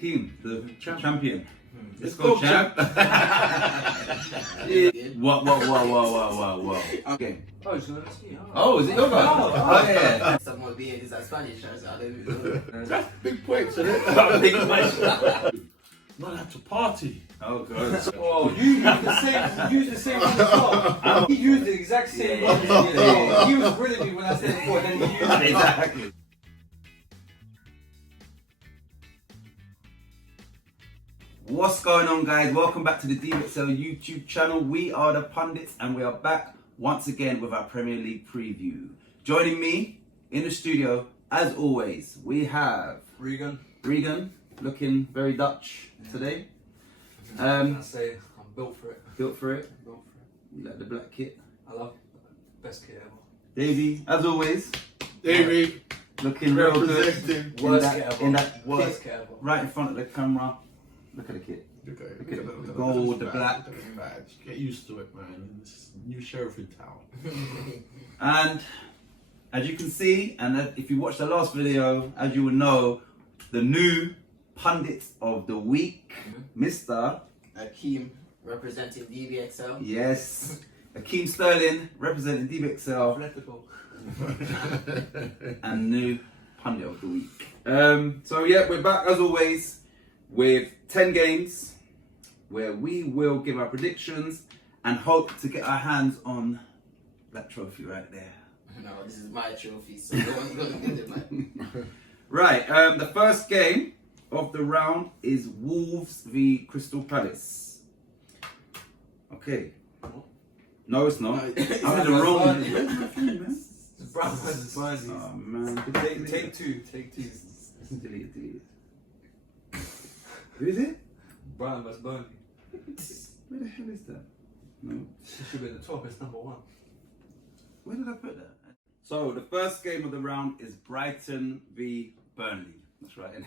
Hakeem, the champion. Let's go, champ. Whoa. Okay. Oh, it's gonna see. Oh, is it your turn? Oh, yeah. Some of the is Spanish, so I don't know. That's big points, isn't it? Big question. Not have to party. Oh, God. Oh, you used the same one as well. He used the exact same one. Yeah. He was grilling me when I said it before, then he used it. Exactly. What's going on, guys? Welcome back to the DBXL YouTube channel. We are the Pundits and we are back once again with our Premier League preview. Joining me in the studio, as always, we have Regan, looking very Dutch today. I say I'm built for it. Built for it. Built for it. You like the black kit. I love it. Best kit ever. Davey, as always, Davey, looking real good. representing. Worst kit ever. In that Worst kit, kit ever. right in front of the camera. Look at the kit. Look at the gold, the badge, black. look at the badge. Get used to it, man. This new sheriff in town. And as you can see, and if you watched the last video, as you will know, the new Pundits of the Week, Mr. Hakeem representing DBXL. Yes, Hakeem Sterling representing DBXL, Atletico. and new Pundit of the Week. So yeah, we're back as always with 10 games where we will give our predictions and hope to get our hands on that trophy right there. No, this is my trophy, so no one's gonna get it, man. Right, the first game of the round is Wolves v Crystal Palace. Okay. No, it's not. I'm in the wrong one. It's Brown versus Burnley. Oh man. Take two. Delete it. Who is it? Brown versus Burnley. Where the hell is that? No. It should be at the top. It's number one. Where did I put that? So the first game of the round is Brighton v Burnley. That's right.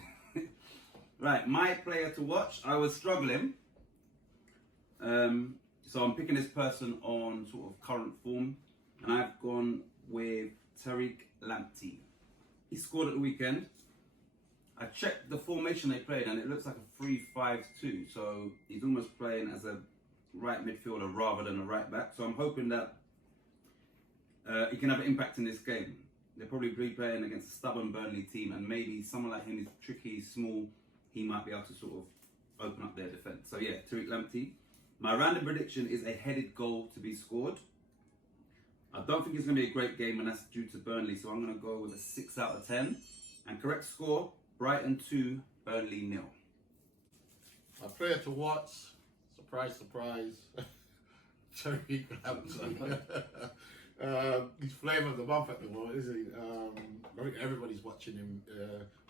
Right, my player to watch. I was struggling. So I'm picking this person on sort of current form, and I've gone with Tariq Lamptey. He scored at the weekend. I checked the formation they played, and it looks like a 3-5-2. So he's almost playing as a right midfielder rather than a right back. So I'm hoping that he can have an impact in this game. They'll probably be playing against a stubborn Burnley team, and maybe someone like him is tricky, small. He might be able to sort of open up their defence. So yeah, Tariq Lamptey. My random prediction is a headed goal to be scored. I don't think it's going to be a great game, and that's due to Burnley. So I'm going to go with a 6 out of 10. And correct score, Brighton 2, Burnley 0. My player to watch, surprise, Tariq Lamptey. He's flame of the month at the moment, isn't he? I think everybody's watching him.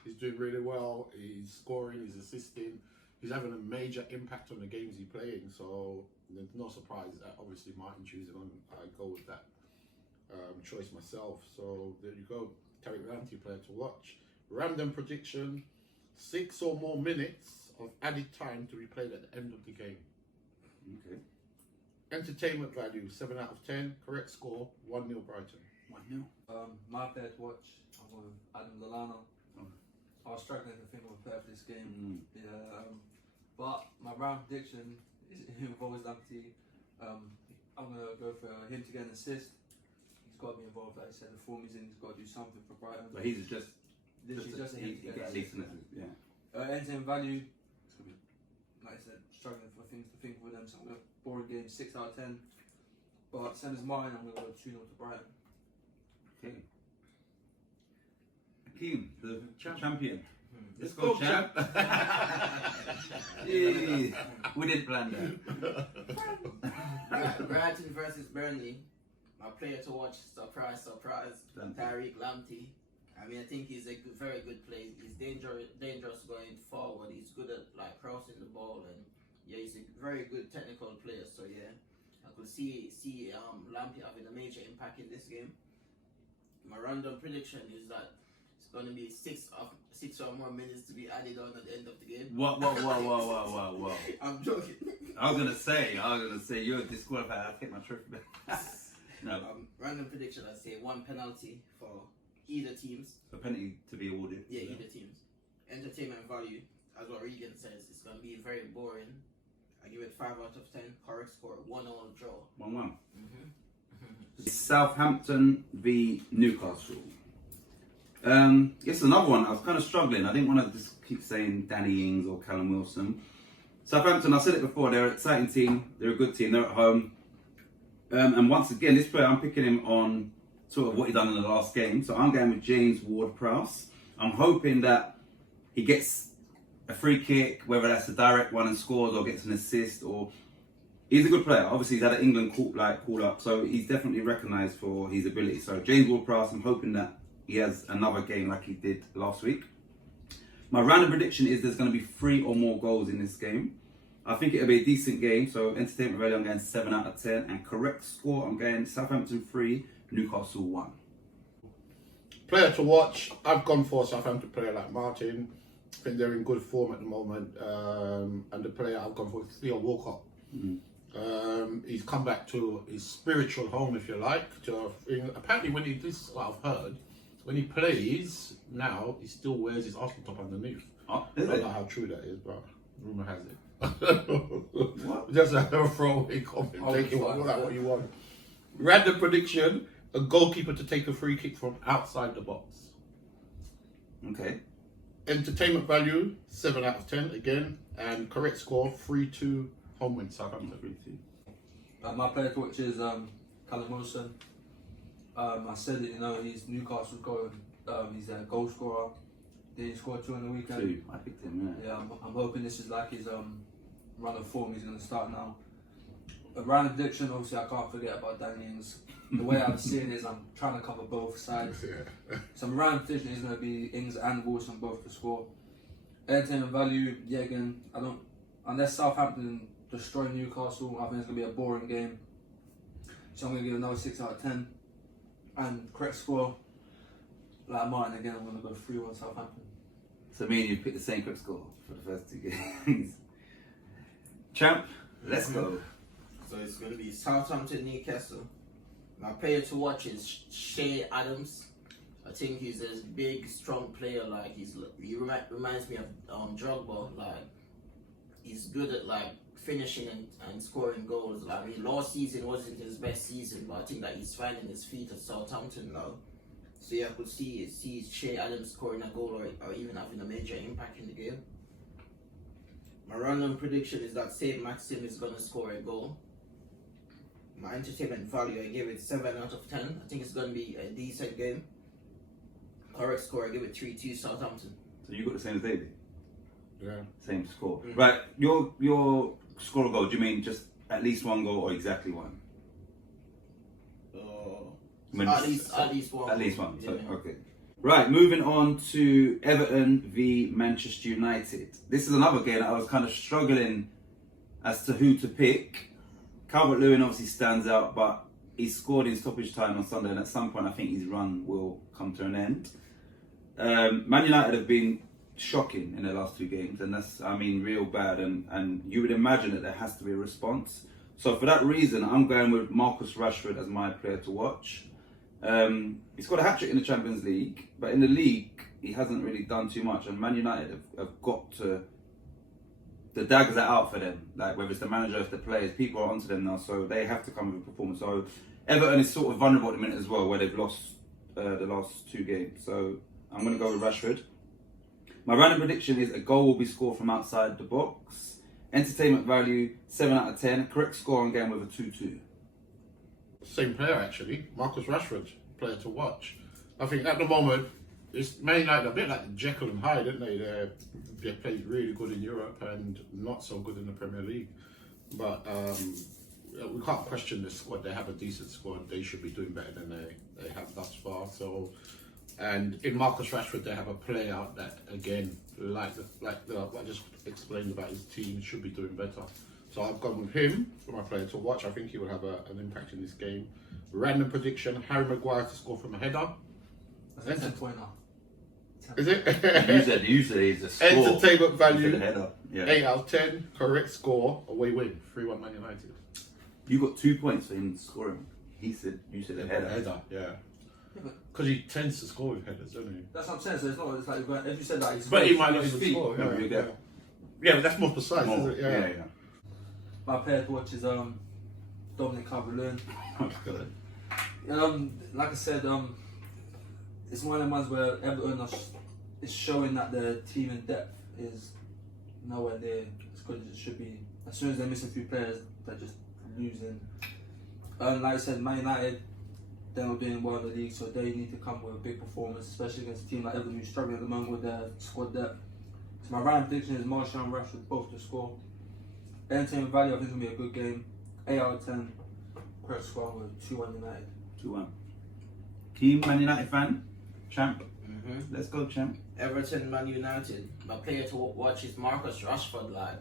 He's doing really well. He's scoring, he's assisting. He's having a major impact on the games he's playing. So there's no surprise that obviously Martin choosing on. I go with that choice myself. So there you go. Tariq Lamptey, player to watch. Random prediction: 6 or more minutes of added time to be played at the end of the game. Okay. Entertainment value 7 out of 10. Correct score 1-0 Brighton. 1-0. My player to watch. I'm with Adam Lallana. I was struggling to think of a player for this game. Yeah, but my round prediction involves Lamptey. I'm gonna go for him to get an assist. He's got to be involved, like I said. The form he's in, he's got to do something for Brighton. But he's just literally just a him to get an assist. Yeah. Entertainment value. Like I said, struggling for things to think with them. So I'm gonna boring game 6 out of 10. But same as mine, I'm gonna go 2-0 to Brighton. Okay. Hakeem, the champion. Let's go, go, champ. Yeah, we didn't plan that. Brighton versus Burnley. My player to watch, surprise, Tariq Lamptey. I mean, I think he's a very good player. He's dangerous going forward. He's good at like crossing the ball, and yeah, he's a very good technical player. So yeah, I could see Lamptey having a major impact in this game. My random prediction is that it's going to be 6 or more minutes to be added on at the end of the game. Whoa. I'm joking. I was gonna say you're disqualified. I'll take my trophy back. No. Random prediction, I'd say 1 penalty for either teams. A penalty to be awarded. Yeah, either teams. Entertainment value as what Regan says, it's going to be very boring. I give it 5 out of 10. Correct score, 1-1 draw. 1-1. Mm-hmm. Southampton v Newcastle. It's another one. I was kind of struggling. I didn't want to just keep saying Danny Ings or Callum Wilson. Southampton, I said it before, they're an exciting team. They're a good team. They're at home. And once again, this player, I'm picking him on sort of what he done in the last game. So I'm going with James Ward-Prowse. I'm hoping that he gets a free kick, whether that's a direct one and scores or gets an assist. Or he's a good player. Obviously, he's had an England call up, so he's definitely recognised for his ability. So James Ward-Prowse, I'm hoping that he has another game like he did last week. My random prediction is there's going to be 3 or more goals in this game. I think it'll be a decent game. So entertainment value, I'm going 7 out of 10. And correct score, I'm going Southampton 3, Newcastle 1. Player to watch, I've gone for a Southampton player like Martin. I think they're in good form at the moment. And the player I've gone for is Theo Walcott. He's come back to his spiritual home, if you like. Apparently, when he, this is what I've heard, when he plays now, he still wears his Arsenal top underneath. Oh, I don't know how true that is, but rumour has it. What? Just a throwaway comment. Take it what you want. Random prediction: a goalkeeper to take a free kick from outside the box. Okay. Entertainment value 7 out of 10 again, and correct score 3-2 home win Southampton. 3-2. My player to watch is Callum Wilson. I said it, he's Newcastle's goal. He's a goal scorer. Did he score 2 on the weekend? 2. I picked him. Yeah, I'm hoping this is like his run of form. He's going to start now. A random prediction, obviously, I can't forget about Danny Ings. The way I'm seeing it is I'm trying to cover both sides. Yeah. So my random prediction is going to be Ings and Wilson both to score. Entertainment value, yeah, again, I don't. Unless Southampton destroy Newcastle, I think it's going to be a boring game. So I'm going to give another 6 out of 10. And correct score, like Martin again, I'm going to go 3-1 Southampton. So me and you picked the same quick score for the first 2 games. Champ, let's go. So it's going to be Southampton, Newcastle. My player to watch is Shea Adams. I think he's a big, strong player. Like he reminds me of Drogba. Like he's good at like finishing and scoring goals. Like last season wasn't his best season, but I think that he's finding his feet at Southampton now. So yeah, I could see Shea Adams scoring a goal or even having a major impact in the game. My random prediction is that Saint Maxim is gonna score a goal. My entertainment value, I give it 7 out of 10. I think it's gonna be a decent game. Correct score, I give it 3-2 Southampton. So you got the same as David? Yeah. Same score. Mhm. Right, your score of goal, do you mean just at least 1 goal or exactly 1? I mean, At least one. At least 1, so, Yeah. okay. Right, moving on to Everton v Manchester United. This is another game that I was kind of struggling as to who to pick. Calvert-Lewin obviously stands out, but he scored in stoppage time on Sunday, and at some point I think his run will come to an end. Man United have been shocking in their last 2 games, and that's, real bad, and you would imagine that there has to be a response. So for that reason, I'm going with Marcus Rashford as my player to watch. He scored a hat-trick in the Champions League, but in the league, he hasn't really done too much, and Man United have got to... The daggers are out for them, like whether it's the manager, if the players, people are onto them now, so they have to come with a performance. So Everton is sort of vulnerable at the minute as well, where they've lost the last 2 games. So I'm going to go with Rashford. My random prediction is a goal will be scored from outside the box. Entertainment value, 7 out of 10. Correct score, I'm going with a 2-2. Same player actually, Marcus Rashford, player to watch. I think at the moment it's mainly like a bit like Jekyll and Hyde, didn't they? They played really good in Europe and not so good in the Premier League. But we can't question the squad. They have a decent squad. They should be doing better than they have thus far. So, and in Marcus Rashford, they have a player that again, like what I just explained about his team, should be doing better. So I've gone with him for my player to watch. I think he will have an impact in this game. Random prediction: Harry Maguire to score from a header. That's a 10-pointer. Is it? Usually it's a score. Entertainment value, Header. Yeah. 8 out of 10. Correct score, away win, 3-1 Man United. You got 2 points for him scoring. You said a header. Yeah. Because he tends to score with headers, doesn't he? That's what I'm saying. So it's not. It's like if you said that, But he might not his even feet. score. Yeah, Yeah, yeah, but that's more precise, More. isn't it? Yeah, Yeah. yeah. My player to watch is Dominic Calvert-Lewin. Like I said, it's one of the ones where Everton is showing that the team in depth is nowhere near as good as it should be. As soon as they're missing a few players, they're just losing. Like I said, Man United, they're not doing well in the league, so they need to come with a big performance, especially against a team like Everton who's struggling at the moment with their squad depth. So my round prediction is Martial and Rashford both to score. Entertainment value, I think it's going to be a good game. 8 out of 10. Correct score with 2-1 United. 2-1. Team Man United fan? Champ? Mm-hmm. Let's go, champ. Everton, Man United. My player to watch is Marcus Rashford. Like,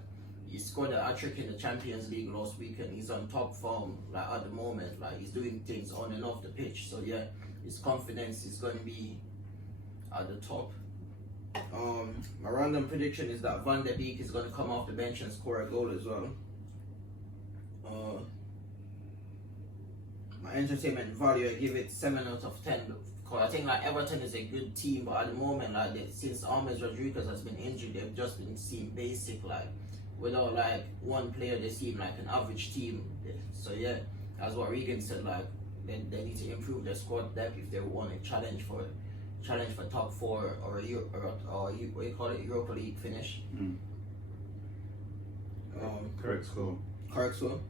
he scored a hat-trick in the Champions League last weekend. He's on top form, like, at the moment. Like, he's doing things on and off the pitch. So yeah, his confidence is going to be at the top. My random prediction is that Van der Beek is going to come off the bench and score a goal as well. My entertainment value, I give it 7 out of 10. Because I think like Everton is a good team, but at the moment, like since James Rodriguez has been injured, they've just been seen basic. Like without like one player, they seem like an average team. So yeah, that's what Regan said. Like they need to improve their squad depth if they want to challenge for top 4 or what you call it, Europa League finish. Correct score. Correct score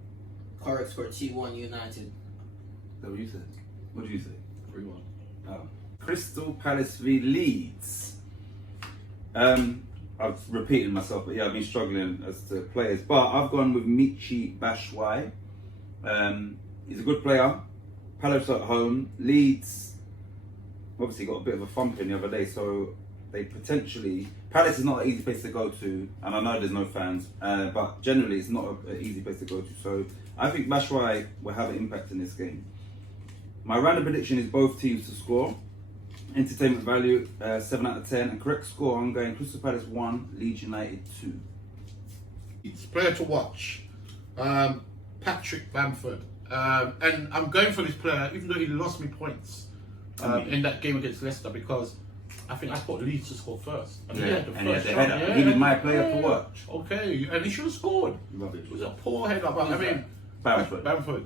T1 United. Is that what you said? What did you say? 3-1. Oh. Crystal Palace v Leeds. I've repeated myself, but yeah, I've been struggling as to players. But I've gone with Michi Batshuayi. He's a good player. Palace at home. Leeds obviously got a bit of a thumping the other day, so they potentially... Palace is not an easy place to go to, and I know there's no fans, but generally it's not an easy place to go to. So I think Batshuayi will have an impact in this game. My random prediction is both teams to score. Entertainment value, 7 out of 10. And correct score, I'm going Crystal Palace 1, Leeds United 2. It's player to watch. Patrick Bamford. And I'm going for this player, even though he lost me points in that game against Leicester, because I think I put Leeds to score first. And he had the first shot. Header. He was my player to watch. Okay, and he should have scored. Rubbish. It was a poor header, but I mean, Bamford.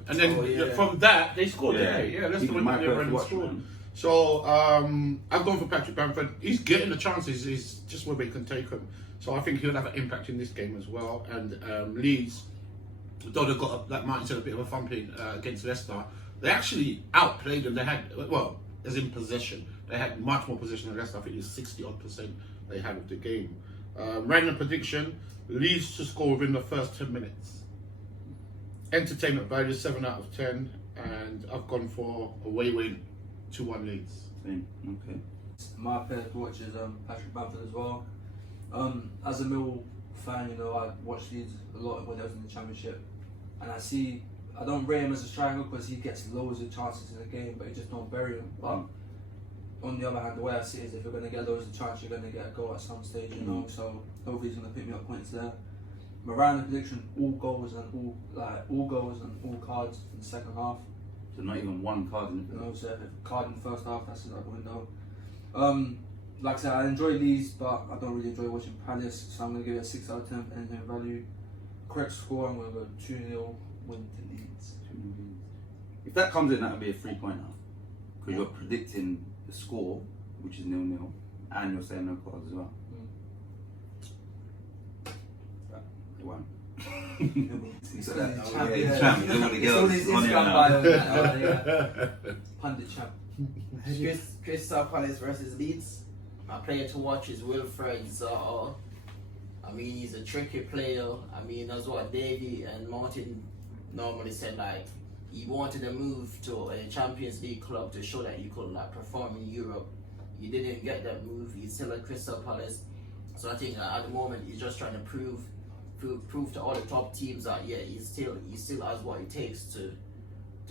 And then from that, they scored, didn't they? Yeah, Leicester went there and scored. Man. So I'm going for Patrick Bamford. He's getting the chances. He's just where they can take him. So I think he'll have an impact in this game as well. And Leeds, though they got, like Martin said, a bit of a thumping against Leicester, they actually outplayed them. They had, well, as in possession, they had much more possession than Leicester. I think it was 60% they had of the game. Random prediction: Leeds to score within the first 10 minutes. Entertainment value 7 out of 10, and I've gone for away win, 2-1 Leeds. Okay. My player to watch is Patrick Bamford as well. As a Mill fan, you know, I watched Leeds a lot when they was in the Championship, and I don't rate him as a striker because he gets loads of chances in the game, but he just don't bury him. But on the other hand, the way I see it is, if you're going to get loads of chances, you're going to get a goal at some stage, you know. So hopefully he's going to pick me up points there. My random prediction: all goals and all cards in the second half. So not even one card in You know, so if a card in the first half, that's out the window. Like I said, I enjoy Leeds, but I don't really enjoy watching Palace, so I'm going to give it a 6 out of 10 entertainment value. Correct score, I'm going to go 2-0 win to Leeds. If that comes in, that would be a 3-pointer. Because you're predicting the score, which is 0-0, and you're saying no cards as well. They won. He's only Champ. champ, Yeah, yeah. champ. He's already It's only his on here Instagram now. bio. Yeah. Pundit champ. Crystal Palace versus Leeds. My player to watch is Wilfred Zaha. I mean, he's a tricky player. I mean, that's what Davey and Martin normally said. Like, he wanted to move to a Champions League club to show that he could like perform in Europe. He didn't get that move. He's still at Crystal Palace. So I think at the moment he's just trying to prove to all the top teams that yeah, he still has what it takes to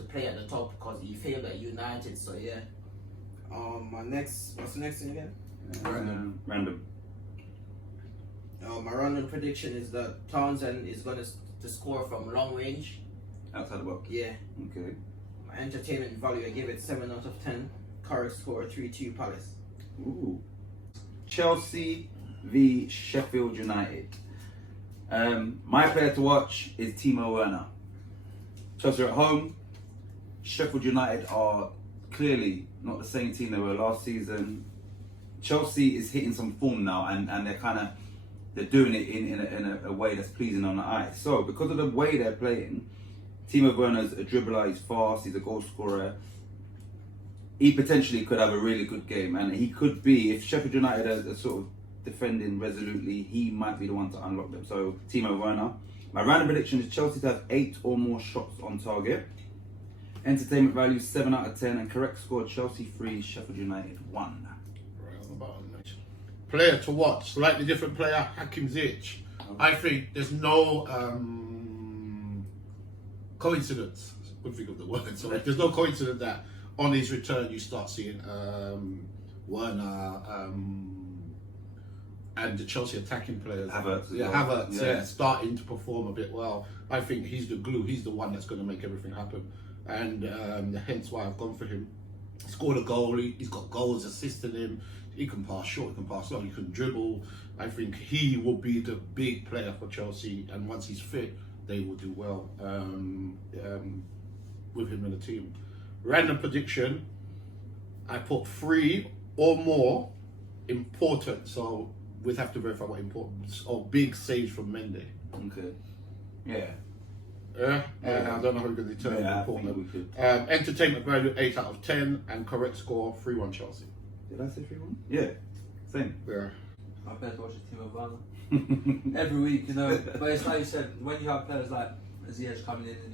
play at the top, because he failed at United. So yeah. What's the next thing again? Random. My random prediction is that Townsend is going to score from long range. Outside the box. Yeah. Okay. My entertainment value, I give it 7 out of 10. correct score 3-2 Palace. Ooh. Chelsea v Sheffield United. My player to watch is Timo Werner. Chelsea are at home. Sheffield United are clearly not the same team they were last season. Chelsea is hitting some form now, and they're doing it in a way that's pleasing on the eye. So because of the way they're playing, Timo Werner's a dribbler, he's fast, he's a goal scorer. He potentially could have a really good game, and he could be, if Sheffield United are sort of defending resolutely, he might be the one to unlock them. So Timo Werner. My random prediction is Chelsea to have 8 or more shots on target. Entertainment value 7 out of 10, and correct score Chelsea 3, Sheffield United 1. Right on the bottom. Player to watch, slightly different player, Hakim Ziyech. I think there's no coincidence. Couldn't think of the word. So there's no coincidence that on his return you start seeing Werner and the Chelsea attacking players. Havertz, starting to perform a bit well. I think he's the glue. He's the one that's going to make everything happen, and hence why I've gone for him. Scored a goal. He's got goals assisting him. He can pass short, he can pass long, he can dribble. I think he will be the big player for Chelsea, and once he's fit, they will do well with him in the team. Random prediction, I put 3 or more important, so we'd have to verify what important, or big saves from Mendy. Okay. Yeah. I don't know how we're going to determine important. We could. Entertainment value 8 out of 10, and correct score 3-1 Chelsea. Did I say 3-1? Yeah. Same. Yeah. My player to watch is Timo Werner. Every week, you know. But it's like you said, when you have players like Ziyech coming in, and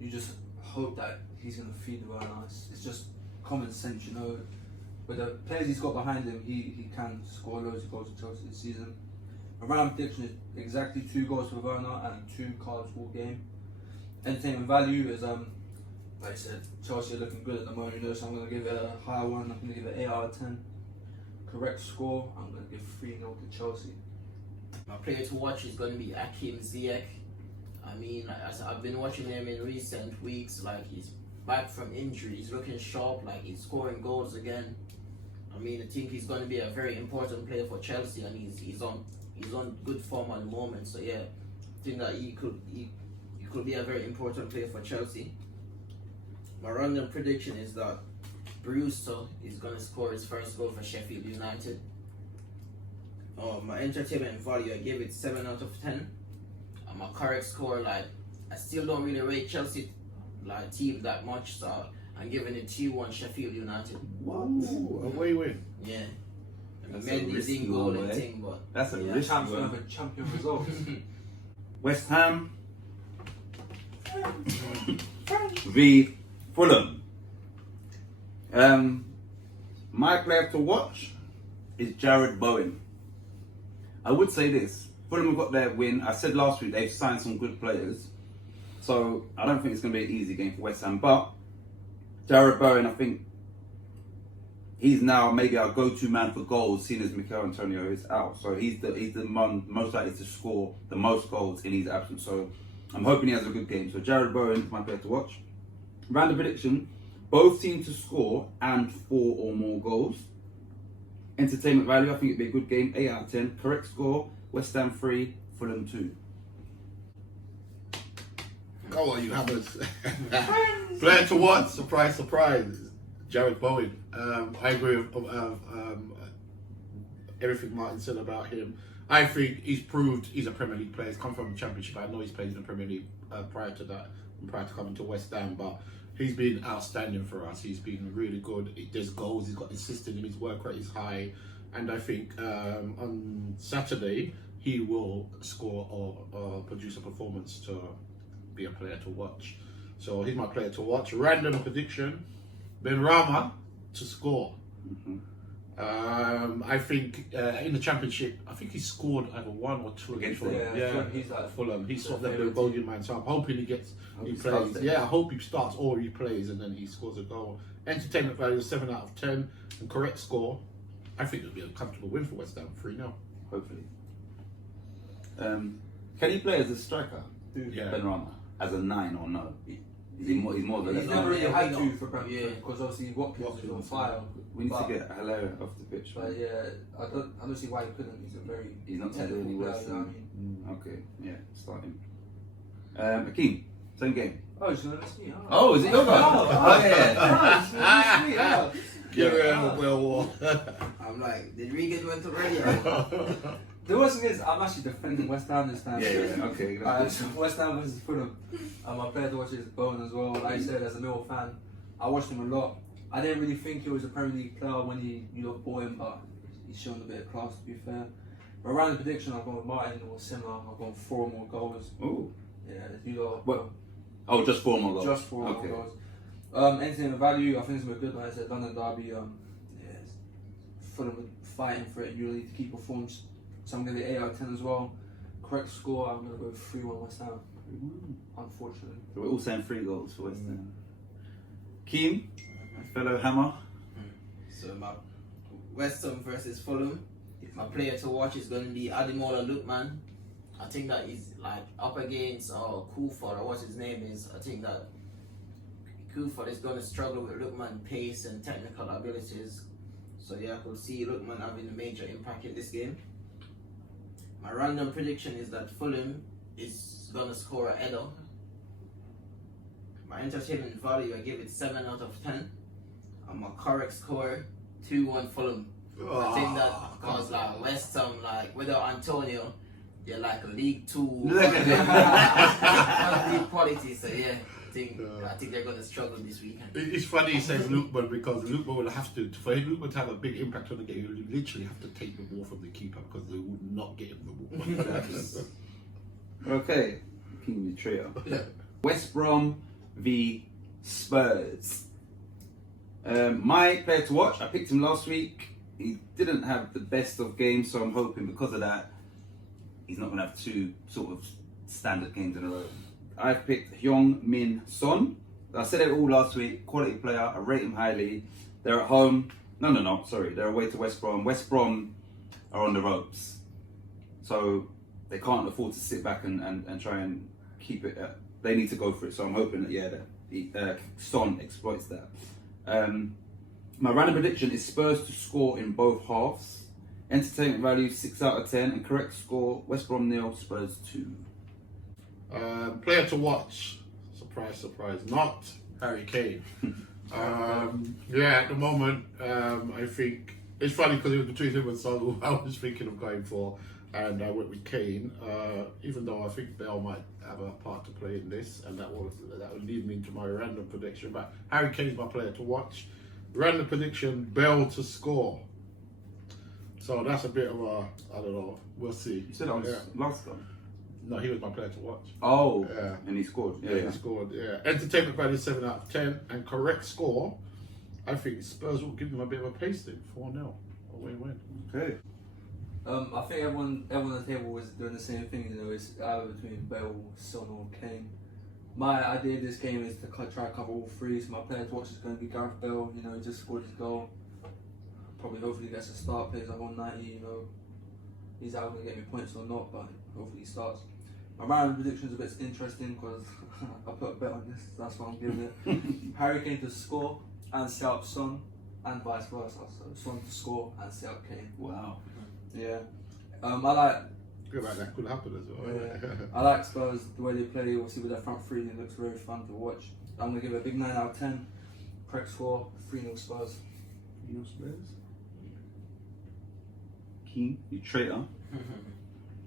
you just hope that he's going to feed Werner. It's just common sense, you know. With the players he's got behind him, he can score loads of goals for Chelsea this season. My round prediction is exactly 2 goals for Werner and 2 cards all game. Entertainment value is like I said, Chelsea are looking good at the moment, so I'm going to give it a higher one. I'm going to give it 8 out of 10. Correct score, I'm going to give 3-0 to Chelsea. My player to watch is going to be Hakim Ziyech. I mean, as I've been watching him in recent weeks, like he's back from injury, he's looking sharp, like he's scoring goals again. I mean, I think he's going to be a very important player for Chelsea, and he's on good form at the moment. So yeah, I think that he could be a very important player for Chelsea. My random prediction is that Brewster is going to score his first goal for Sheffield United. My entertainment value, I gave it 7 out of 10. My correct score, like, I still don't really rate Chelsea like team that much, so I'm giving it 2-1 Sheffield United. What? Away win. Yeah. That's Mendy's a in goal and risky thing, but That's a yeah. risky Champion one. of a champion result. West Ham v Fulham. My player to watch is Jared Bowen. I would say this: Fulham have got their win. I said last week they've signed some good players, so I don't think it's going to be an easy game for West Ham. But Jared Bowen, I think he's now maybe our go-to man for goals, seeing as Mikel Antonio is out. So he's the man most likely to score the most goals in his absence. So I'm hoping he has a good game. So Jared Bowen is my player to watch. Random prediction: both teams to score and 4 or more goals. Entertainment value, I think it'd be a good game. 8 out of 10. Correct score: West Ham 3, Fulham 2. Go on, you hammers. Player to watch, surprise, surprise. Jared Bowen. I agree with everything Martin said about him. I think he's proved he's a Premier League player. He's come from the Championship. I know he's played in the Premier League prior to that, prior to coming to West Ham, but he's been outstanding for us. He's been really good. There's goals. He's got assisted him. His work rate is high, and I think on Saturday he will score or produce a performance to be a player to watch. So he's my player to watch. Random prediction: Benrahma to score. Mm-hmm. I think in the Championship, I think he scored either 1 or 2 against Fulham. He's like Fulham. He's sort of the favourite golden man. So I'm hoping he gets. He plays. Yeah, I hope he starts or he plays and then he scores a goal. Entertainment value 7 out of 10, and correct score, I think it'll be a comfortable win for West Ham, 3-0. Hopefully. Can he play as a striker? Yeah. Benrahma as a 9 or no? He's more than He's that. never really Yeah, had we to know. for Brentford Yeah. because obviously Watkins is on fire. We need But- to get Hilaire off the pitch. But yeah, I don't see why he couldn't. He's a very He's not going to do technical any player. worse You know than. what I mean? Okay, yeah, start him. Akeem, same game. Oh, he's gonna miss me. Oh, is it your guy? Oh, yeah. yeah. Give him a well war. I'm like, did Regan went already? The worst thing is, I'm actually defending West Ham this time. Yeah, okay. So West Ham versus Fulham. My player to watch is Bowen as well. Like you said, as a Mill fan, I watched him a lot. I didn't really think he was a Premier League player when you bought him, but he's shown a bit of class to be fair. But around the prediction, I've gone with Martin or similar. I've gone 4 more goals. Oh. Yeah, you lot. What? Oh, just 4 more goals. Just 4 okay. more goals. Entertainment value, I think it's gonna be good. Like I said, London derby. Yeah, Fulham fighting for it usually to keep performance. So I'm gonna be 8 out of 10 as well. Correct score, I'm gonna go 3-1 West Ham. Unfortunately. So we're all saying 3 goals for West Ham. Keem, fellow Hammer. So my West Ham versus Fulham. My player to watch is going to be Ademola Lookman. I think that he's like up against Kuford, or what his name is. I think that Kuford is going to struggle with Lookman pace and technical abilities. So yeah, I could see Lookman having a major impact in this game. My random prediction is that Fulham is going to score a header. My entertainment value, I give it 7 out of 10. And my correct score, 2-1 Fulham. I think that because like West Ham, like without Antonio, they're like a League 2 league quality. So yeah, I think they're gonna struggle this weekend. It's funny he says Lookman because Lookman will have to, for Lookman to have a big impact on the game, he will literally have to take the ball from the keeper because they would not get him the ball. Okay, Keem, the trio. Yeah. West Brom v Spurs. My player to watch, I picked him last week. He didn't have the best of games, so I'm hoping because of that, he's not going to have 2 sort of standard games in a row. I've picked Hyung Min Son. I said it all last week. Quality player. I rate him highly. They're at home. No. Sorry, they're away to West Brom. West Brom are on the ropes, so they can't afford to sit back and try and keep it. They need to go for it. So I'm hoping that Son exploits that. My random prediction is Spurs to score in both halves. Entertainment value 6 out of 10, and correct score West Brom 0, Spurs 2. Player to watch, surprise, not Harry Kane. Yeah, at the moment, I think it's funny because it was between him and Son who I was thinking of going for, and I went with Kane. Even though I think Bale might have a part to play in this, and that will lead me into my random prediction. But Harry Kane is my player to watch. Random prediction: Bale to score. So that's a bit of a, I don't know. We'll see. You said that was last time. No, he was my player to watch. Oh, Yeah. and he scored. Yeah, he scored. Yeah, entertainment value 7 out of 10, and correct score. I think Spurs will give them a bit of a pasting, 4-0, a win-win. Okay. I think everyone on the table was doing the same thing. You know, it's either between Bale, Son, or Kane. My idea of this game is to try to cover all 3. So my player to watch is going to be Gareth Bale. You know, he just scored his goal. Probably, hopefully, gets a start. Plays like 190. You know, he's either going to get me points or not, but hopefully he starts. My random prediction is a bit interesting because I put a bet on this. So that's what I'm giving it. Harry Kane to score and set up Son, and vice versa. So Son to score and set up Kane. Wow. Yeah. I like. Good, like that could happen as well. Yeah. I like Spurs, the way they play, obviously with their front 3, it looks very fun to watch. I'm going to give it a big 9 out of 10. Correct score, 3-0 Spurs. 3-0 Spurs. Keem, you traitor.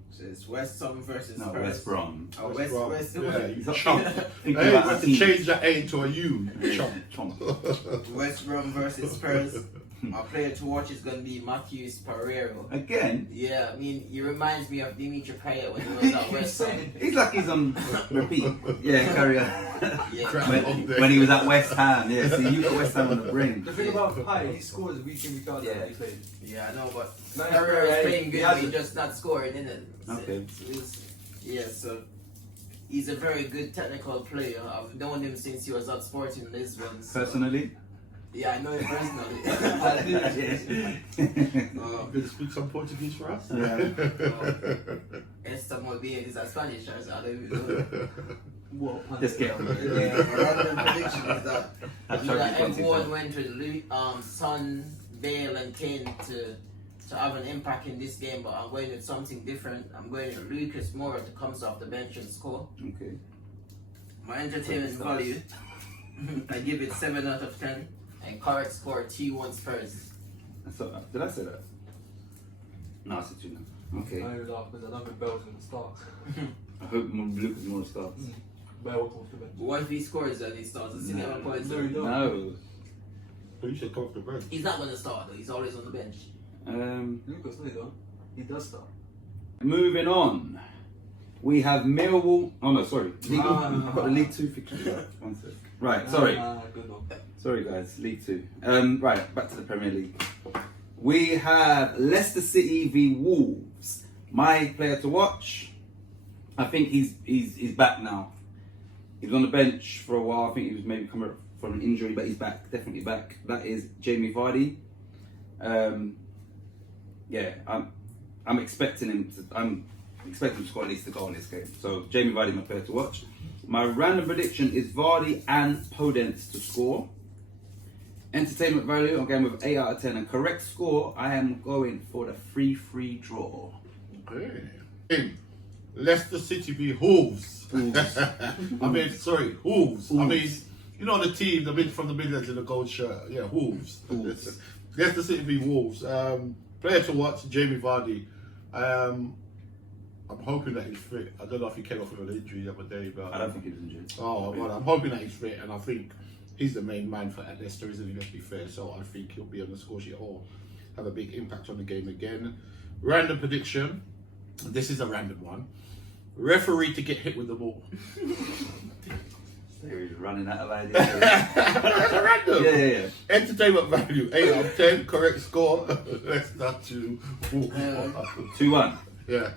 So it's West Ham versus No, Spurs. West Brom. Oh, West Brom. West Yeah, He's you up chump. thinking Hey, about we have the to team. change that A to a U. Chump. Chomp. West Brom versus Spurs. My player to watch is going to be Matthews Pereiro. Again, Yeah, I mean, he reminds me of Dimitri Payet when he was at West Ham. he's like he's on repeat. Yeah, carry on. Yeah. when he was at West Ham, yeah. See, you got West Ham on the brain. The thing about Pai, he scores week in, week out. Yeah. He played. Yeah, I know, but No, Pereiro is playing good, he but has he's it. just not scoring, innit? Okay. So he's a very good technical player. I've known him since he was at Sporting Lisbon. So, Personally. yeah, I know him personally. Could you speak some Portuguese for us? Yeah. Esta muy bien, is that Spanish? I don't even know. What? Just get on with it. Yeah, my random prediction is that That's either totally everyone consistent. went with Son, Bale, and Kane to have an impact in this game, but I'm going with something different. I'm going with Lucas Moura to comes off the bench and score. Okay. My entertainment value, I give it 7 out of 10, and correct score T1 Spurs. Did I say that? No, I said 2 now. Okay. I only laugh because I don't think Bell's going to start. I hope Lucas Moura starts. Bell will come off the bench. But what if he scores and he starts? Does he have a point? No, he don't. No. But you should come off the bench. He's not going to start though. He's always on the bench. Lucas, no, he don't. He does start. Moving on. We have Millwall. Oh no, sorry. League, No. I've got the League 2 fixture. One sec. Right, sorry. Good one. Sorry guys, League 2. Right, back to the Premier League. We have Leicester City v Wolves. My player to watch. I think he's back now. He was on the bench for a while. I think he was maybe coming from an injury, but he's back, definitely back. That is Jamie Vardy. Yeah, I'm expecting him to score at least a goal in this game. So Jamie Vardy, my player to watch. My random prediction is Vardy and Podence to score. Entertainment value, I'm going with 8 out of 10. And correct score, I am going for the 3-3 draw. Okay. Leicester City v Wolves. I mean, sorry, Wolves. I mean, you know the team, the mid from the Midlands in the gold shirt. Yeah, Wolves. Leicester City v Wolves. Player to watch, Jamie Vardy. I'm hoping that he's fit. I don't know if he came off with an injury the other day, but I don't think he was injured. oh, well, I'm hoping that he's fit, and I think he's the main man for Leicester, isn't he? Let's be fair. So I think he'll be on the score sheet or have a big impact on the game again. Random prediction. This is a random one. Referee to get hit with the ball. He's running out of ideas. That's a random. Yeah. Entertainment value 8 out of 10. Correct score. Leicester 2. 2-1. Yeah.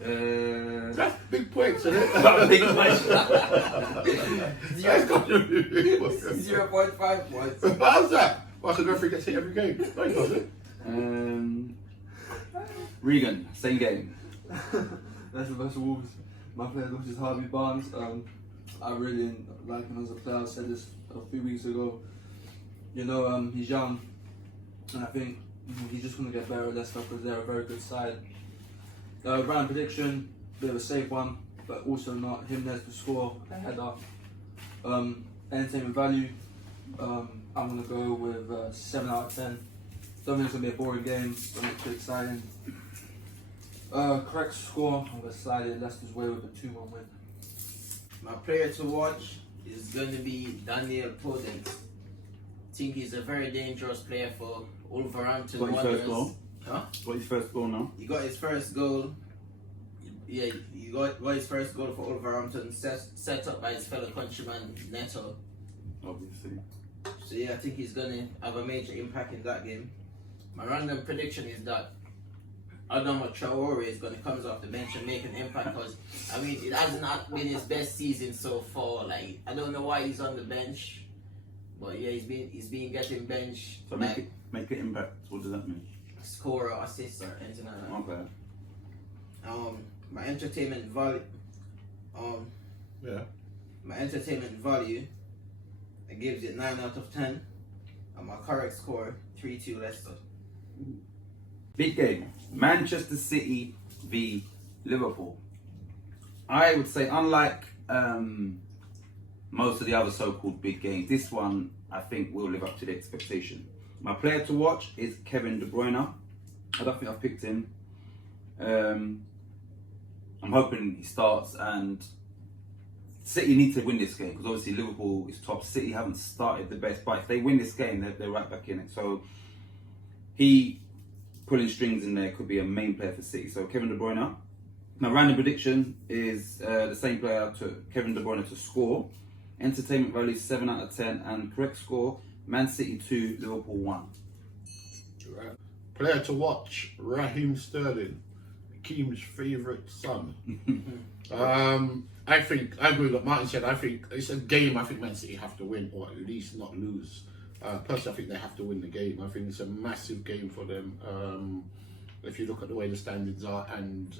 That's big points, isn't it? Big question. That's got to be big points. 0.5 points. How's that? Well, the referee gets hit every game. No, he doesn't. Regan, same game. That's the best Wolves. My player, which is Harvey Barnes. I really like him as a player. I said this a few weeks ago. You know, he's young, and I think he's just going to get better at Leicester because they're a very good side. Round prediction, bit of a safe one, but also not him there to score a header. Entertainment value, I'm going to go with 7 out of 10. Don't think it's going to be a boring game, don't think it's too exciting. Correct score, I'm going to slide it Leicester's way with a 2-1 win. My player to watch is going to be Daniel Podence. I think he's a very dangerous player for Wolverhampton Got his Wanderers. first goal? Huh? Got his first goal now? He got his first goal. Yeah, he got his first goal for Wolverhampton, set up by his fellow countryman Neto. Obviously. So yeah, I think he's gonna have a major impact in that game. My random prediction is that Adama Traore is gonna come off the bench and make an impact because I mean it has not been his best season so far. Like I don't know why he's on the bench, but yeah, he's been getting bench. So like, make an impact. What does that mean? score or assist or anything like that. Okay. My entertainment value. Yeah. My entertainment value. It gives it 9 out of 10, and my correct score 3-2 Leicester. Big game. Manchester City v Liverpool. I would say, unlike most of the other so-called big games, this one I think will live up to the expectation. My player to watch is Kevin De Bruyne. I don't think I've picked him. I'm hoping he starts, and City need to win this game because obviously Liverpool is top. City haven't started the best, but if they win this game, they're right back in it. So he pulling strings in there could be a main player for City. So Kevin De Bruyne. My random prediction is the same player, to Kevin De Bruyne to score. Entertainment value 7 out of 10, and correct score Man City 2, Liverpool 1. Right. Player to watch, Raheem Sterling, Keem's favourite son. I think, I agree with what Martin said. I think it's a game I think Man City have to win, or at least not lose. Personally, I think they have to win the game. I think it's a massive game for them. if you look at the way the standings are and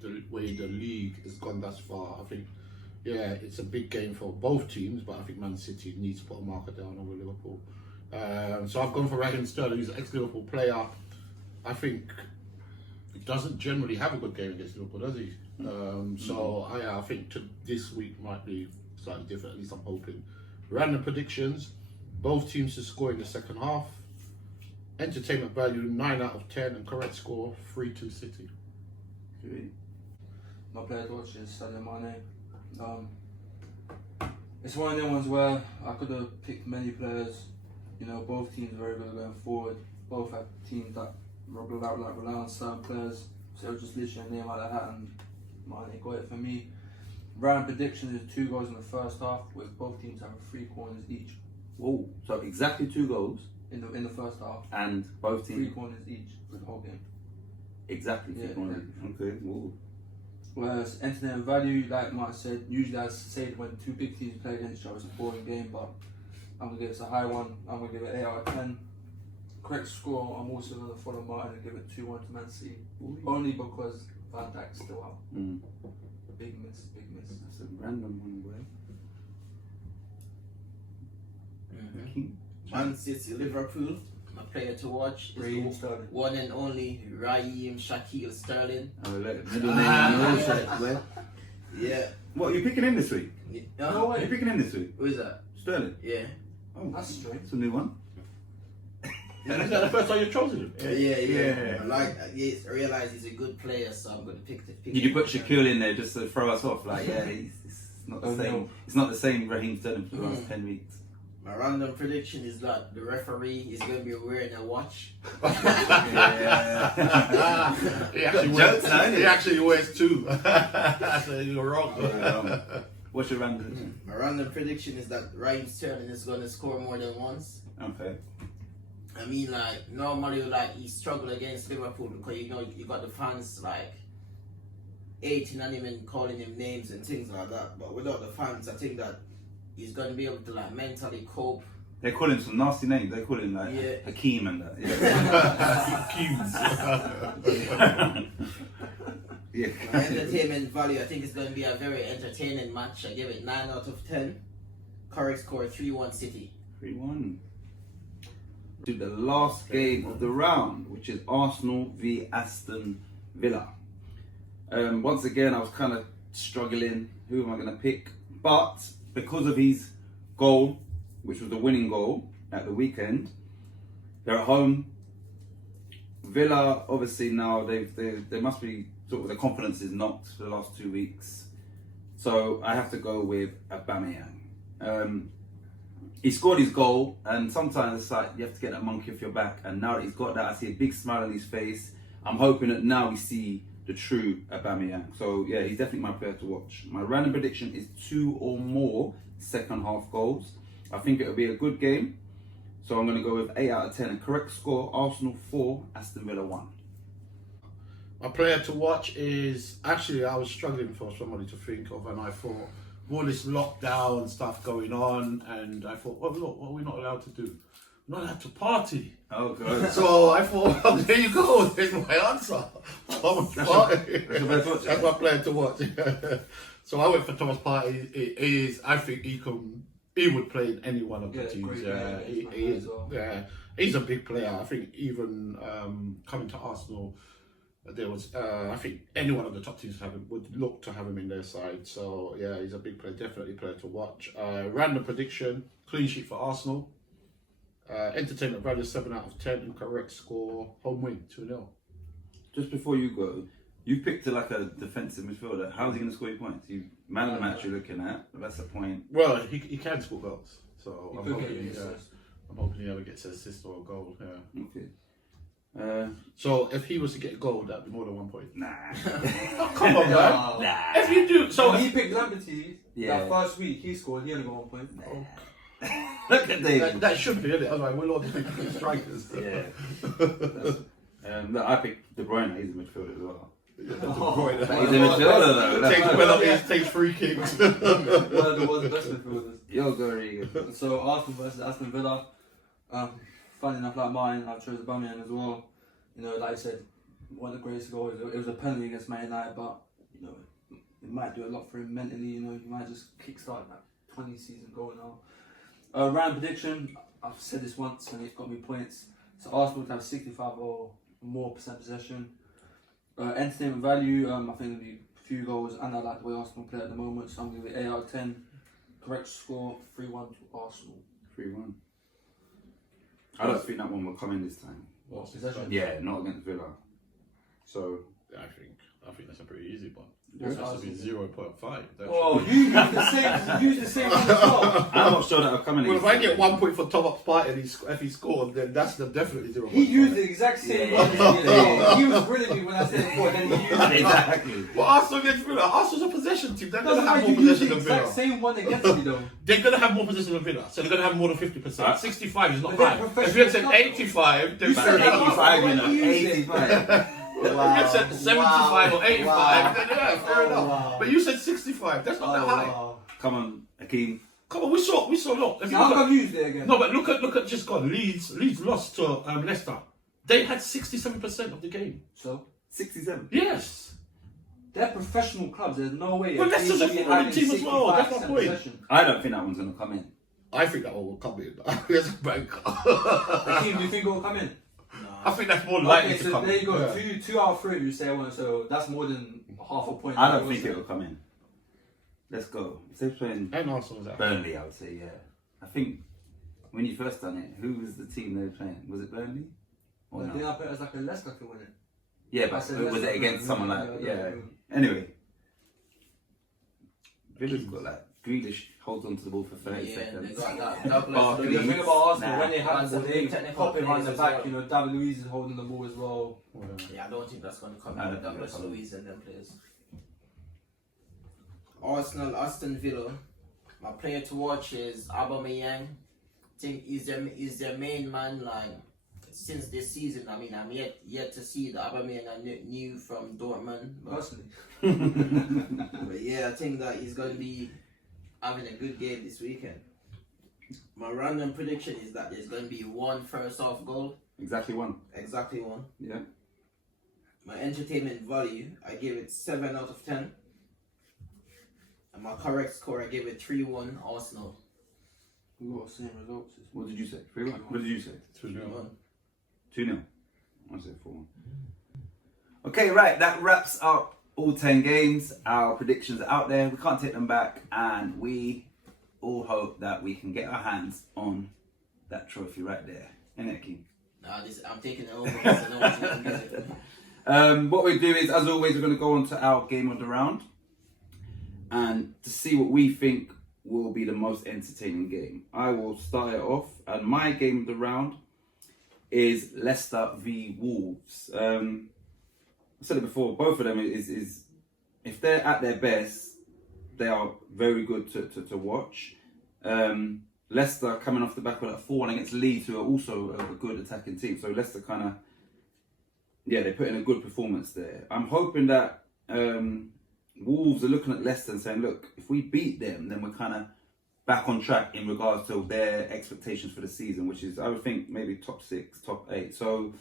the way the league has gone thus far, I think, yeah, it's a big game for both teams, but I think Man City needs to put a marker down over Liverpool. So I've gone for Raheem Sterling, who's an ex-Liverpool player. I think he doesn't generally have a good game against Liverpool, does he? So I think this week might be slightly different, at least I'm hoping. Random predictions, both teams to score in the second half. Entertainment value 9 out of 10 and correct score 3-2 City. My player to watch is Sadio Mane. It's one of them ones where I could have picked many players. You know, both teams are very good going forward. Both have teams that rely on certain players. So it was just literally a name out of the hat, and Mane got it for me. Round prediction is 2 goals in the first half, with both teams having 3 corners each. Whoa, so exactly 2 goals In the first half, and both 3 teams corners each for the whole game. exactly 3 Yeah, corners. Okay, whoa. Whereas entertainment value, like Mark said, usually I say when 2 big teams play against each other, it's a boring game, but I'm going to give it a high one. I'm going to give it 8 out of 10. Correct score, I'm also going to follow Martin and give it 2-1 to Man City. Only because Van Dijk's still out. Big miss, big miss. That's a random one, boy. Man City, Liverpool. My player to watch is Raheem the Sterling. one and only Raheem Shaquille Sterling. Oh, look, middle name on the website, boy. Yeah. What, you picking him this week? No way. You picking him this week? Who is that? Sterling? Yeah. Oh, That's strange. it's a new one. Is that the first time you've chosen him? Yeah. I realize he's a good player, so I'm going to pick Did you put Shaquille in there just to throw us off? Like, yeah, it's not the Oh, same. no. It's not the same Raheem Sterling for the last 10 weeks. My random prediction is that the referee is going to be wearing a watch. Yeah. He actually wears 2. So you're wrong. What's your random? My random prediction is that Raheem Sterling is going to score more than once. Okay. I mean, like, normally, like, he struggled against Liverpool because, you know, you got the fans, like, hating on him and calling him names and things like that. But without the fans, I think that he's going to be able to, like, mentally cope. They call him some nasty names. They call him, like, Yeah. Hakeem and that. Yeah. My entertainment value, I think it's going to be a very entertaining match. I give it 9 out of 10. Correct score 3-1 City. 3-1. To the last game of the round, which is Arsenal v Aston Villa. Once again, I was kind of struggling. Who am I going to pick? But because of his goal, which was the winning goal at the weekend, they're at home. Villa, obviously now they must be sort of, the confidence is knocked for the last 2 weeks. So I have to go with Aubameyang. He scored his goal, and sometimes it's like you have to get that monkey off your back. And now that he's got that, I see a big smile on his face. I'm hoping that now we see the true Aubameyang. So yeah, he's definitely my player to watch. My random prediction is 2 or more second half goals. I think it'll be a good game. So I'm going to go with 8 out of 10. And correct score, Arsenal 4, Aston Villa 1. My player to watch is, actually I was struggling for somebody to think of, and I thought, all this lockdown stuff going on, and I thought, well, look, what are we not allowed to do? We're not allowed to party. Oh, God. So I thought, well, there you go, there's my answer. Thomas Partey. That's my player to watch. So I went for Thomas Partey. I think he would play in any one of the teams. He's a big player. I think even coming to Arsenal, there was, I think any one of the top teams would look to have him in their side. So yeah, he's a big player, definitely a player to watch. Random prediction, clean sheet for Arsenal. Entertainment value 7 out of 10 and correct score, home win 2-0. Just before you go, you picked like a defensive midfielder. How's he going to score your points? You man of the match you're looking at. That's the point. Well, he can score goals. So I'm could get hoping, an assist. I'm hoping he ever gets an assist or a goal. Yeah. Okay. So if he was to get a goal, that'd be more than 1 point. Nah. Oh, come on, man. Nah. If you do, So so he picked Lamptey. Yeah. That first week he scored. He only got 1 point. Look at David. that should be, isn't it? Otherwise, we're all different strikers. Yeah. Look, I picked De Bruyne. He's a midfielder as well. He's He's a midfielder though. takes penalties, takes free kicks. One of the world's best midfielders. Yo, go Rodrigo. So Arsenal versus Aston Villa. Funny enough, like mine, I've chosen Aubameyang as well. You know, like I said, one of the greatest goals. It was a penalty against Man United, but you know, it might do a lot for him mentally. You know, he might just kickstart that 20 season goal now. Round prediction. I've said this once and it's got me points. So Arsenal to have 65 or more % possession. Entertainment value. I think there'll be a few goals, and I like the way Arsenal play at the moment. So I'm gonna give it 8 out of 10. Correct score 3-1 to Arsenal. 3-1. I don't think that one will come in this time. What possession? Yeah, not against Villa. So I think that's a pretty easy one. What's It has to be Arsenal? 0.5. Oh, you use the same one as well. I'm not sure that will come in. Well, if I get 1 point for Thomas Partey and if he scored, then that's definitely 0.5. He used the exact same Yeah. one. Yeah. He was grilling me when I said it before, then he used it. Exactly. Well, Arsenal against Villa. Arsenal's a possession team. They're going Doesn't to have matter, more you used possession the than exact Villa. same one against me though. They're going to have more possession than Villa, so they're going to have more than 50%. 65 is not But they're high. If you had professional said stuff, 85, then You said that. 85, you know. Why do you use it? 85. If you had said 75 or 85, Wow. then yeah, fair enough. Wow. But you said 65. That's not that high. wow. Come on, Akeem. Come on, we saw. Look, if So you how look come at, you used it again? no, but look at just gone. Leeds lost to Leicester. They had 67% of the game. So 67. Yes. they're professional clubs. There's no way. But a Leicester's a team footballing having team as well, that's my 65% point. possession. I don't think that one's going to come in. I think that one will come in. There's a bank. Akeem, do you think it will come in? I think that's more likely Okay, to so come there in. you go. Yeah. Two out of three you say one, so that's more than half a point. I don't think it will come in. Let's go. If they're playing And Arsenal's out. Burnley, I would say, yeah. I think when you first done it, who was the team they were playing? Was it Burnley? Or I no? think I put it as like a Leicester to win it. Yeah, I but said was Leicester, it against someone like yeah. Anyway, Villa's got like Grealish holds onto the ball for 30 Yeah, seconds. they got that double Barkley. The thing about Arsenal, Nah. when they have That's the a ball, big they technical pop it around the players as back. well. You know, David Luiz is holding the ball as well. Yeah, I don't think that's going to come I don't in. think Douglas that'll come in. Luiz and them players. Arsenal, Aston Villa. My player to watch is Aubameyang. I think he's their main man. Like since this season, I mean, I'm yet to see the Aubameyang I knew from Dortmund. Personally, But yeah, I think that he's going to be having a good game this weekend. My random prediction is that there's going to be one first half goal. Exactly one. Exactly one. Yeah. My entertainment value, I give it 7 out of 10. And my correct score, I give it 3-1 Arsenal. we got the same results. What did you say? 3-1? What did you say? 2-0. 2-0. I said 4-1. Okay, right. That wraps up all 10 games. Our predictions are out there. We can't take them back. And we all hope that we can get our hands on that trophy right there. Innit, Akeem? Nah, I'm taking it over because I know what's going to music. What we do is, as always, we're going to go on to our game of the round and to see what we think will be the most entertaining game. I will start it off, and my game of the round is Leicester v Wolves. I said it before, both of them is if they're at their best, they are very good to watch. Leicester coming off the back of that 4-1 against Leeds, who are also a good attacking team. So Leicester kind of, yeah, they put in a good performance there. I'm hoping that Wolves are looking at Leicester and saying, look, if we beat them, then we're kind of back on track in regards to their expectations for the season, which is, I would think, maybe top 6, top 8. So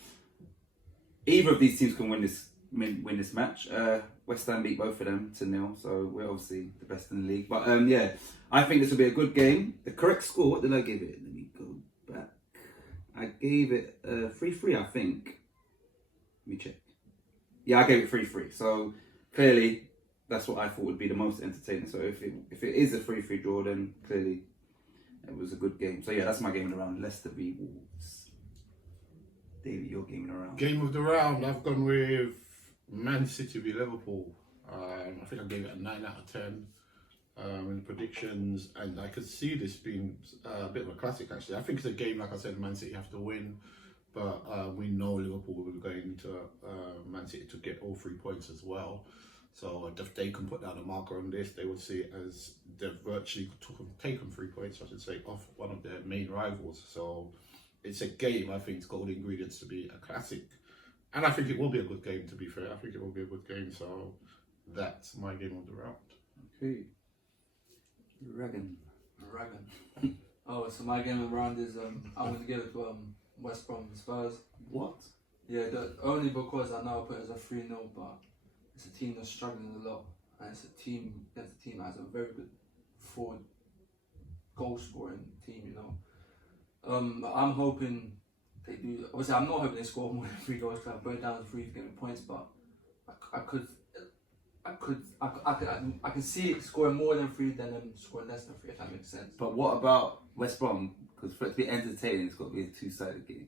either of these teams can win this match. West Ham beat both of them 2-0, so we're obviously the best in the league. But yeah, I think this will be a good game. The correct score, what did I give it? Let me go back. I gave it 3-3, I think. Let me check. Yeah, I gave it 3-3. So clearly, that's what I thought would be the most entertaining. So if it is a 3-3 draw, then clearly it was a good game. So yeah, that's my game of the round. Leicester v Wolves. David, your game of the round. Game of the round, I've gone with Man City v Liverpool. I think I gave it a 9 out of 10 in the predictions, and I could see this being a bit of a classic actually. I think it's a game, like I said, Man City have to win, but we know Liverpool will be going to Man City to get all 3 points as well. So if they can put down a marker on this, they would see it as they've virtually taken 3 points, I should say, off one of their main rivals. So it's a game I think it's got all the ingredients to be a classic. And I think it will be a good game, to be fair. I think it will be a good game, so that's my game of the round. Okay. Regan. Oh, so my game of the round is I'm going to give it to West Brom Spurs. What? Yeah, only because I know I put it as a 3-0, but it's a team that's struggling a lot, and it's a team that has a very good forward goal scoring team, you know. But I'm hoping they do. Obviously, I'm not hoping they score more than 3 goals because I put it down to 3 to get me points, but I can see it scoring more than 3 than them scoring less than 3, if that makes sense. But what about West Brom? Because for it to be entertaining, it's got to be a two-sided game.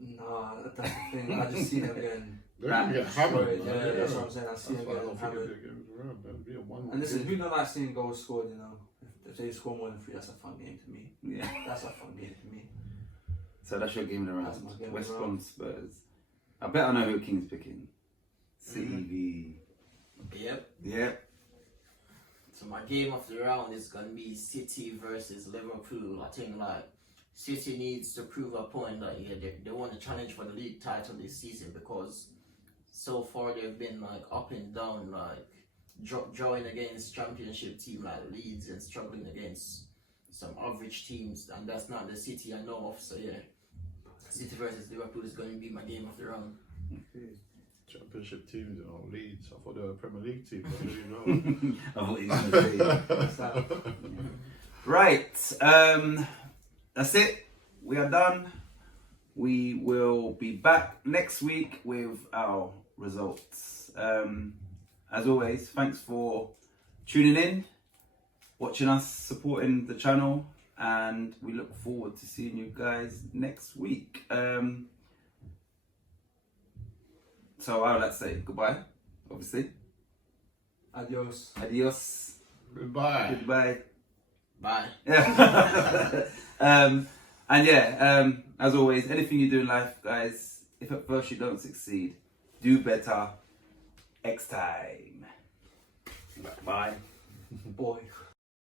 Nah, that's the thing. I just see them getting. They're gonna get hammered. Yeah, man. that's what I'm saying. I see them That's why I getting don't think hammered. they're getting around. That'd be a 1-1 And listen, game. who don't like seeing goals scored, you know? If they score more than 3, that's a fun game to me. Yeah. That's a fun game to me. So that's your game of the round. That's my game of West the Brom round. Spurs. I bet I know who King's picking. CV. Yep. Yep. So my game of the round is gonna be City versus Liverpool. I think like City needs to prove a point that they want to challenge for the league title this season, because so far they've been like up and down, like drawing against championship team like Leeds and struggling against some average teams, and that's not the City I know of. So yeah, City versus Liverpool is going to be my game of the round. Okay. Championship teams, you know, Leeds. I thought they were a Premier League team, but there you I thought you were going to say. Right. That's it. We are done. We will be back next week with our results. As always, thanks for tuning in, watching us, supporting the channel, and we look forward to seeing you guys next week. So I would like to say goodbye, obviously. Adios. Adios. Goodbye. Goodbye. Bye. And yeah, as always, anything you do in life, guys, if at first you don't succeed, do better next time. Bye. Boy.